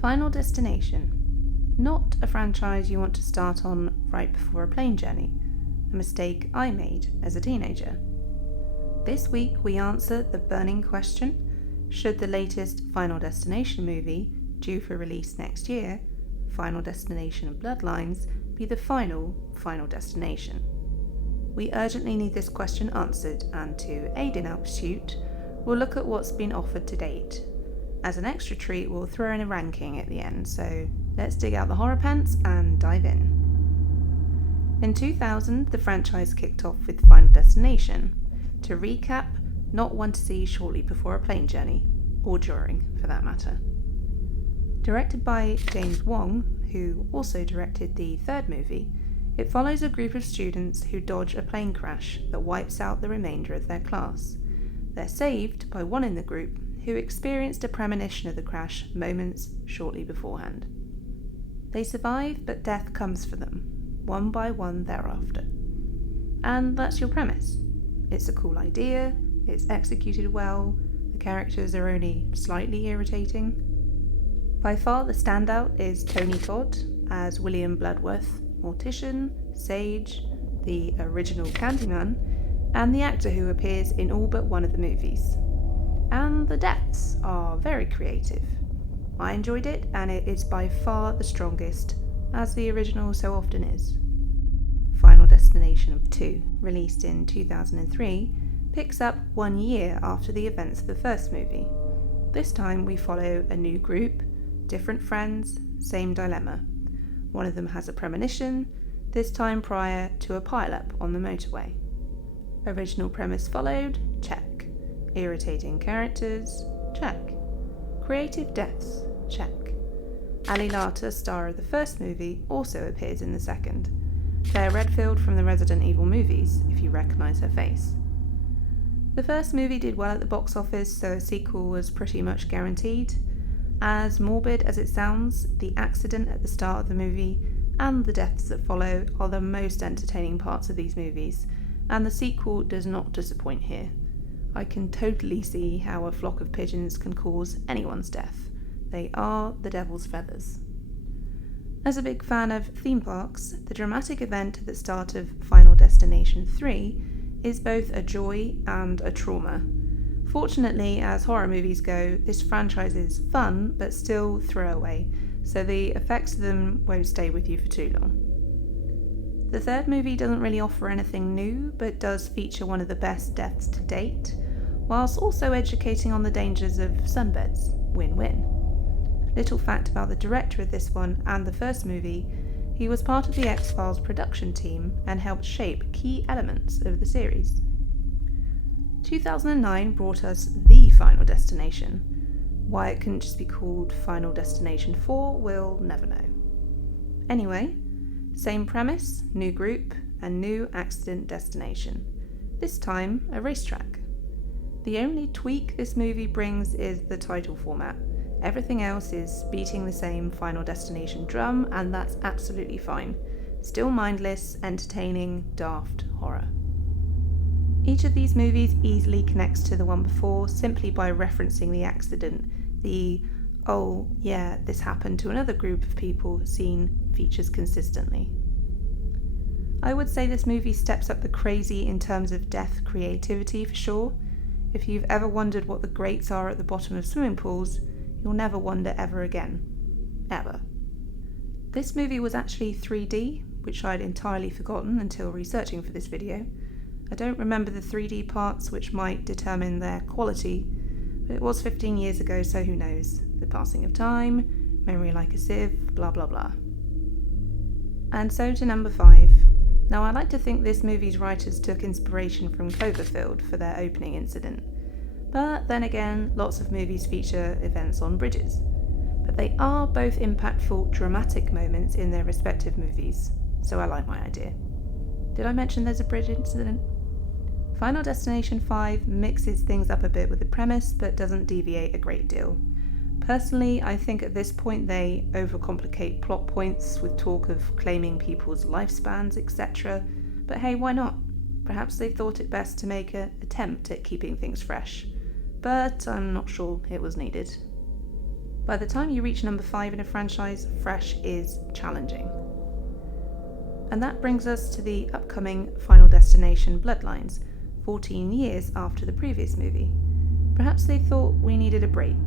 Final Destination. Not a franchise you want to start on right before a plane journey, a mistake I made as a teenager. This week we answer the burning question, should the latest Final Destination movie, due for release next year, Final Destination and Bloodlines, be the final destination? We urgently need this question answered, and to aid in our pursuit, we'll look at what's been offered to date. As an extra treat, we'll throw in a ranking at the end, so let's dig out the horror pants and dive in. In 2000, the franchise kicked off with Final Destination. To recap, not one to see shortly before a plane journey, or during for that matter. Directed by James Wong, who also directed the third movie, it follows a group of students who dodge a plane crash that wipes out the remainder of their class. They're saved by one in the group who experienced a premonition of the crash moments shortly beforehand. They survive, but death comes for them, one by one thereafter. And that's your premise. It's a cool idea, it's executed well, the characters are only slightly irritating. By far the standout is Tony Todd as William Bloodworth, Mortician, Sage, the original Candyman, and the actor who appears in all but one of the movies. And the deaths are very creative. I enjoyed it, and it is by far the strongest, as the original so often is. Final Destination 2, released in 2003, picks up 1 year after the events of the first movie. This time we follow a new group, different friends, same dilemma. One of them has a premonition, this time prior to a pile-up on the motorway. Original premise followed? Check. Irritating characters? Check. Creative deaths? Check. Ali Larter, star of the first movie, also appears in the second. Claire Redfield from the Resident Evil movies, if you recognise her face. The first movie did well at the box office, so a sequel was pretty much guaranteed. As morbid as it sounds, the accident at the start of the movie and the deaths that follow are the most entertaining parts of these movies, and the sequel does not disappoint here. I can totally see how a flock of pigeons can cause anyone's death. They are the devil's feathers. As a big fan of theme parks, the dramatic event at the start of Final Destination 3 is both a joy and a trauma. Fortunately, as horror movies go, this franchise is fun but still throwaway, so the effects of them won't stay with you for too long. The third movie doesn't really offer anything new, but does feature one of the best deaths to date, whilst also educating on the dangers of sunbeds. Win-win. Little fact about the director of this one and the first movie, he was part of the X-Files production team and helped shape key elements of the series. 2009 brought us the Final Destination. Why it couldn't just be called Final Destination 4, we'll never know. Anyway, same premise, new group, and new accident destination. This time, a racetrack. The only tweak this movie brings is the title format. Everything else is beating the same Final Destination drum, and that's absolutely fine. Still mindless, entertaining, daft horror. Each of these movies easily connects to the one before simply by referencing the accident, the "oh yeah, this happened to another group of people" scene features consistently. I would say this movie steps up the crazy in terms of death creativity for sure. If you've ever wondered what the grates are at the bottom of swimming pools, you'll never wonder ever again. Ever. This movie was actually 3D, which I'd entirely forgotten until researching for this video. I don't remember the 3D parts, which might determine their quality, but it was 15 years ago, so who knows. The passing of time, memory like a sieve, blah blah blah. And so to number 5. Now I like to think this movie's writers took inspiration from Cloverfield for their opening incident, but then again, lots of movies feature events on bridges. But they are both impactful, dramatic moments in their respective movies, so I like my idea. Did I mention there's a bridge incident? Final Destination 5 mixes things up a bit with the premise, but doesn't deviate a great deal. Personally, I think at this point they overcomplicate plot points with talk of claiming people's lifespans, etc. But hey, why not? Perhaps they thought it best to make an attempt at keeping things fresh. But I'm not sure it was needed. By the time you reach number 5 in a franchise, fresh is challenging. And that brings us to the upcoming Final Destination Bloodlines, 14 years after the previous movie. Perhaps they thought we needed a break.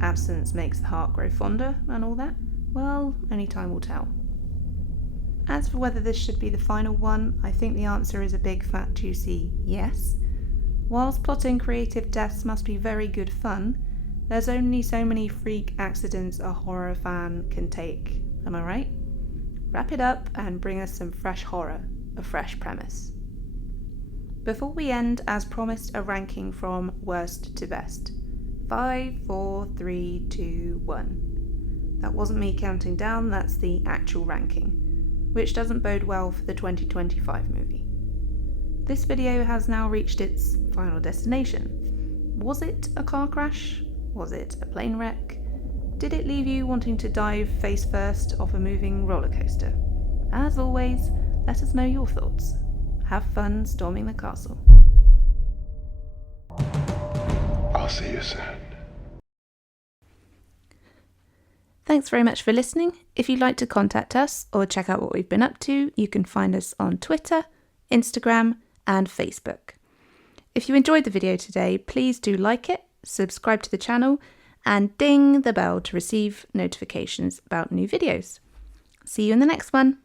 Absence makes the heart grow fonder and all that. Well, only time will tell. As for whether this should be the final one, I think the answer is a big fat juicy yes. Whilst plotting creative deaths must be very good fun, there's only so many freak accidents a horror fan can take. Am I right? Wrap it up and bring us some fresh horror, a fresh premise. Before we end, as promised, a ranking from worst to best. 5, 4, 3, 2, 1. That wasn't me counting down, that's the actual ranking, which doesn't bode well for the 2025 movie. This video has now reached its final destination. Was it a car crash? Was it a plane wreck? Did it leave you wanting to dive face first off a moving roller coaster? As always, let us know your thoughts. Have fun storming the castle. I'll see you soon. Thanks very much for listening. If you'd like to contact us or check out what we've been up to, you can find us on Twitter, Instagram, and Facebook. If you enjoyed the video today, please do like it, subscribe to the channel, and ding the bell to receive notifications about new videos. See you in the next one.